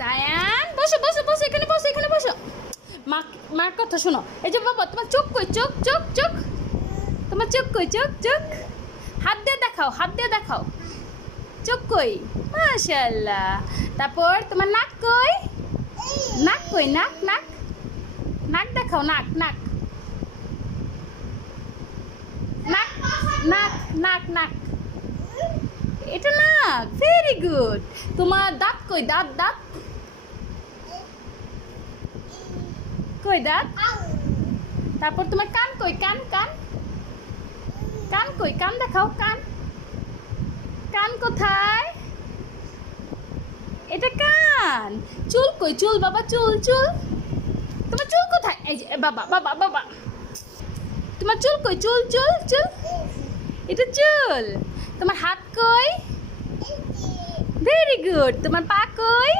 জায়ান বসো বসো বসো, এখানে বসো, এখানে বসো। মা, মার কথা শোনো। এই যে বাবা, তোমার চোখ কই? চোখ চোখ চোখ, তোমার চোখ কই? চোখ চোখ, হাত দিয়ে দেখাও, হাত দিয়ে দেখাও। চোখ কই? মাশাআল্লাহ। তারপর তোমার নাক কই? নাক কই? নাক নাক, নাক দেখাও, নাক নাক নাক নাক নাক নাক, এটা নাক, ভেরি গুড। তোমার দাঁত কই? দাঁত দাঁত কই? দাঁত। তারপর তোমার কান কই? কান কান, কান কই? কান দেখাও, কান, কান কোথায়? এটা কান। চুল কই? চুল বাবা, চুল চুল, তোমার চুল কোথায়? এই যে বাবা বাবা বাবা, তোমার চুল কই? চুল চুল চুল, এটা চুল। তোমার হাত কই? Very good. তোমার পা কই?